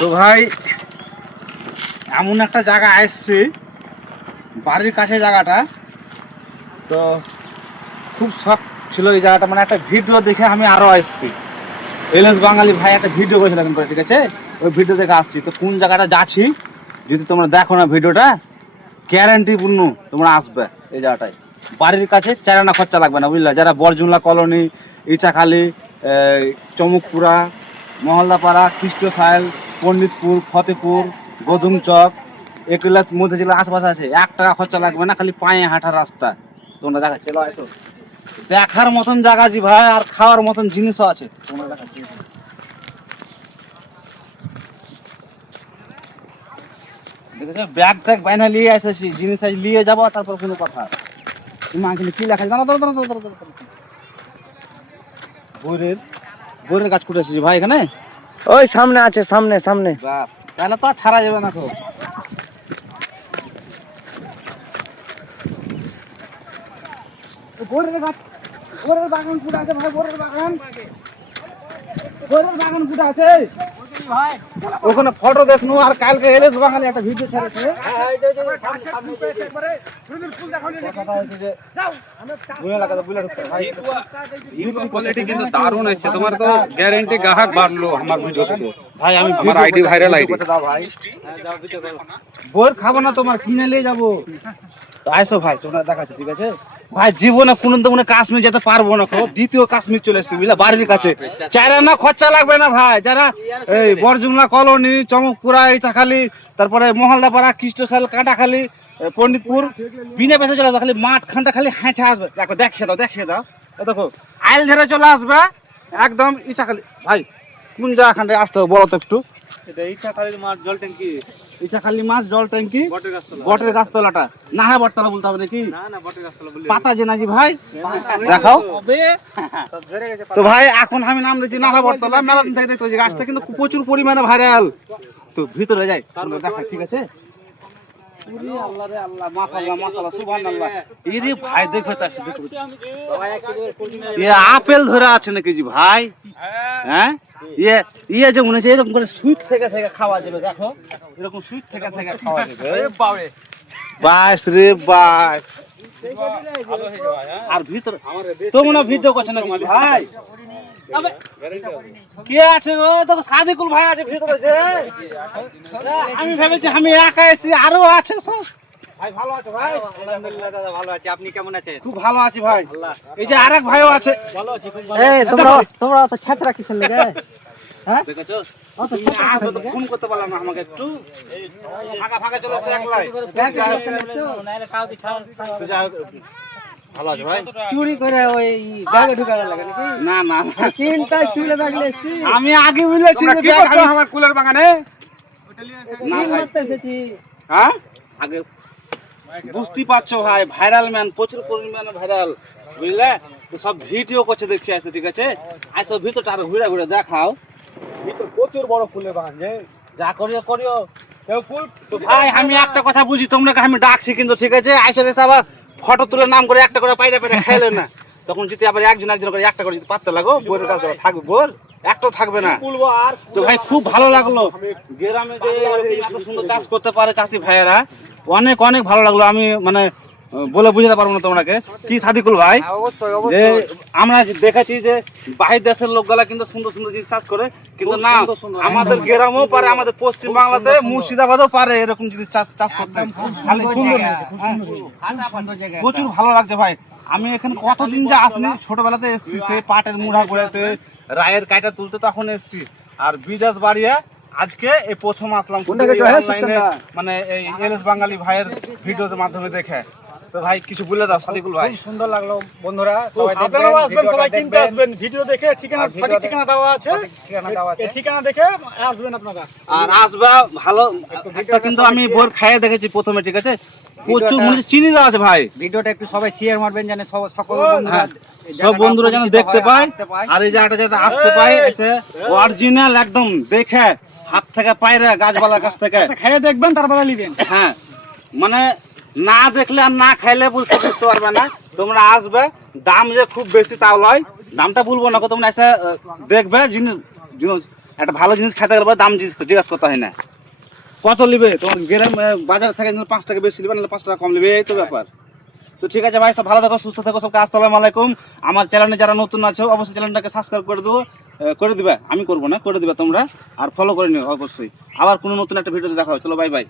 তো ভাই, এমন একটা জায়গা আসছে বাড়ির কাছে জায়গাটা। তো খুব শখ ছিল এই জায়গাটা মানে একটা ভিডিও দেখে আমি আরও আসছি এলএস বাঙালি ভাই একটা ভিডিও করেছিলেন করে ঠিক আছে? ওই ভিডিও দেখে আসছি। তো কোন জায়গাটা যাচ্ছি, যদি তোমরা দেখো না ভিডিওটা গ্যারান্টি পূর্ণ তোমরা আসবে এই জায়গাটায়। বাড়ির কাছে চারানা খরচা লাগবে না, বুঝলা? যারা বরজুমলা কলোনি, ইচাখালি চমকপুরা মহল্লাপাড়া খ্রিস্ট সাহেল, পণ্ডিতপুর, ফতেপুর, গদুম চক, এগুলার মধ্যে যেগুলো আশপাশে আছে, এক টাকা খরচা লাগবে না, খালি পায়ে হাঁটার রাস্তা। তোমরা দেখা, চলো আসো দেখার মতন জায়গা জি ভাই, আর খাওয়ার মতন জিনিসও আছে। তোমরা দেখেছ? ব্যাগ ট্যাগ বাইনা নিয়ে এসেছি, জিনিস আজ নিয়ে যাব তারপর কোনো কথা। তুমি আগে কি লেখা? দাঁড়া দাঁড়া দাঁড়া দাঁড়া। বইরের বইরের কাজ করে এসেছি। ভাই এখানে? ওই সামনে আছে সামনে সামনে। বাস। তাহলে তো ছাড়া যাবে না তো? গাছ গোড়ের বাগান ফুটে আছে ভাই? গোড়ের বাগান? গোড়ের বাগান ফুটে আছে? ওখানে ফটো দেখনু আর কালকে এলেস বাঙালি একটা ভিডিও ছেড়েছে। কোয়ালিটি কিন্তু দারুণ এসেছে তোমার তো গ্যারান্টি গ্রাহক বাড়লো আমার ভিডিওতে তো ভাই আমি আমার video ID করতে দাও ভাই। বোর খাব না তোমার কিনে নিয়ে যাব। তো আইসো ভাই তোমরা দেখাচ্ছি ঠিক আছে? ভাই জীবনে কোন মনে কাশ্মীর যেতে পারব না দ্বিতীয় কাশ্মীর চলে এসেছি বুঝলা বাড়ির কাছে। চাইরা না খরচা লাগবে না ভাই যারা এই বরজুমলা কলোনি চমকপুরা এই চাখালি তারপরে মহল্লাপাড়া কৃষ্ণশাল কাঁটাখালি এ, পণ্ডিতপুর বিনা পেশা চলে আসবে খালি মাঠ খানটা খালি হেঁটে আসবে। দেখো দেখিয়ে দাও দেখিয়ে দাও। দেখো আইল ধরে চলে আসবে একদম ইচ্ছা খালি ভাই কোন জায়গা খানটায় আসতে হবে বলো তো একটু? এটা ইচ্ছা মাঠ জল ট্যাঙ্কি ইচ্ছাখালি মাছ জল ট্যাঙ্কি বটের বটের গাছতলাটা। না হ্যাঁ বটতলা বলতে হবে নাকি? না না বটের গাছতলা পাতা যে নাজি ভাই? দেখাও। তো ভাই এখন আমি নাম দিচ্ছি নাহা বটতলা। মেলাদিন থেকে দেখতে গাছটা কিন্তু প্রচুর পরিমাণে ভাইরাল। তো ভিতরে যাই দেখা ঠিক আছে? ওরে আল্লাহ রে আল্লাহ, মাশাআল্লাহ, মাশাআল্লাহ, সুবহানাল্লাহ। এরে ভাই তো আসছে, দেখবে। আপেল ধরে আছে নাকি জি ভাই? হ্যাঁ। ইয়ে ইয়ে যে মনে আছে এরকম করে সুইট থেকে থেকে খাওয়া যাবে দেখো। এরকম সুইট থেকে থেকে খাওয়া যাবে। বাস রে বাস। আর ভিতরে ভিতর তোমরা ভিডিও করছ নাকি ভাই? কে আছে ও দেখো সাদিকুল ভাই আছে ভিতরে যে। আমি ভেবেছি আমি একা এসেছি আরও আছে সব ভাই ভালো আছে ভাই? আলহামদুলিল্লাহ দাদা ভালো আছি। আপনি কেমন আছেন? খুব ভালো আছি ভাই। এই যে আরেক ভাইও আছে। ভালো আছি খুব এই তোমরা তোমরা তো কিসের লেগে? দেখেছ? ফোন করতে পারলাম না আমাকে একটু। ফাঁকা ফাঁকা চলে একলাই। তো যাই হোক, ভালো আছে ভাই? চুরি করে ওই ব্যাগে ঢুকাবে লাগে নাকি? না না না। তিনটাই ব্যাগ লেছি আমি আগে বলেছি যে কি ব্যাগ করছ আমি- আমার কুলের বাগানে? না ভাই। এসেছি? হ্যাঁ? আগে বুঝতেই পারছ ভাই ভাইরাল ম্যান প্রচুর পরিমাণে ভাইরাল বুঝলে? তো সব ভিডিও করছে দেখছি আছে ঠিক আছে? আর সব ভিতরটা আরও ঘুরে ঘুরে দেখাও। ভিতর প্রচুর বড় ফুলের বাগান যে যা করিও করিও। ফুল তো ভাই আমি একটা কথা বুঝি তোমরা আমি ডাকছি কিন্তু ঠিক আছে? আইসা এসে আবার ফটো তুলে নাম করে একটা করে পাইলে পাইলে খাইলে না। তখন যদি আবার একজন একজন করে একটা করে যদি পাততে লাগো বইয়ের কাছে আবার থাকবে। বোর একটাও থাকবে না। বলব আর তো ভাই খুব ভালো লাগল। গ্রামে যে এত সুন্দর চাষ করতে পারে চাষি ভাইয়েরা অনেক অনেক ভালো লাগল। আমি মানে বলে বুঝাতে পারব না তোমাকে। কি সাদিকুল ভাই? যে আমরা দেখেছি যে বাইরের দেশের লোকগুলা কিন্তু সুন্দর সুন্দর জিনিস চাষ করে কিন্তু না সুন্দর, আমাদের গ্রামও পারে আমাদের পশ্চিম বাংলাতে মুর্শিদাবাদও পারে এরকম জিনিস চাষ করতে। হ্যাঁ। প্রচুর ভালো লাগছে ভাই। আমি এখানে কতদিন যে আসনি ছোটবেলাতে এসেছি সেই পাটের মুড়া ঘুরাতে রায়ের কাইটা তুলতে তখন এসেছি। আর বিজাস বাড়িয়া আজকে এই প্রথম আসলাম। কোনটাকে এই জয় online এ, সত্যেন্দা? মানে এই বাঙালি ভাইয়ের ভিডিওর মাধ্যমে দেখে। তো ভাই কিছু বলে দাও সাদিকুল ভাই। সুন্দর লাগল বন্ধুরা আপনারাও আসবেন সবাই কিনতে আসবেন ভিডিও দেখে ঠিকানা সঠিক ঠিকানা দেওয়া আছে। ঠিকানা দেওয়া আছে। ঠিকানা দেখে আসবেন আপনারা। আর আসবা ভালো একটা কিন্তু আমি বোর খাইয়ে দেখেছি প্রথমে ঠিক আছে? প্রচুর মনে চিনি দেওয়া আছে ভাই। ভিডিওটা একটু সবাই শেয়ার মারবেন যেন সব- সকল হ্যাঁ, বন্ধুরা সব বন্ধুরা যেন দেখতে পায় আর এই জায়গাটা যাতে আসতে পায় এসে অরিজিনাল একদম দেখে হাত থেকে পায়রা গাছপালার কাছ থেকে। খেয়ে দেখবেন তারপরে নিবেন। হ্যাঁ মানে না দেখলে আর না খাইলে বুঝতে বুঝতে পারবে না। তোমরা আসবে, দাম যে খুব বেশি তাও নয় দামটা বলব না তোমরা এসে দেখবে, জিনিস জিনিস, একটা ভালো জিনিস খেতে গেলে দাম জিজ্ঞাসা করতে হয় না। কত নিবে? তোমার গ্রাম বাজার থেকে পাঁচ টাকা বেশি নিবে, নাহলে পাঁচ টাকা কম নিবে, এই তো ব্যাপার। তো ঠিক আছে ভাই, সব ভালো থাকো, সুস্থ থাকো সবকে, আসসালামু আলাইকুম। আমার চ্যানেলে যারা নতুন আছো, অবশ্যই চ্যানেলটাকে সাবস্ক্রাইব করে দেবো করে দিবে। আমি করব না, করে দিবে তোমরা, আর ফলো করে নিও, অবশ্যই। আবার কোনো নতুন একটা ভিডিওতে দেখা হবে। চলো বাই বাই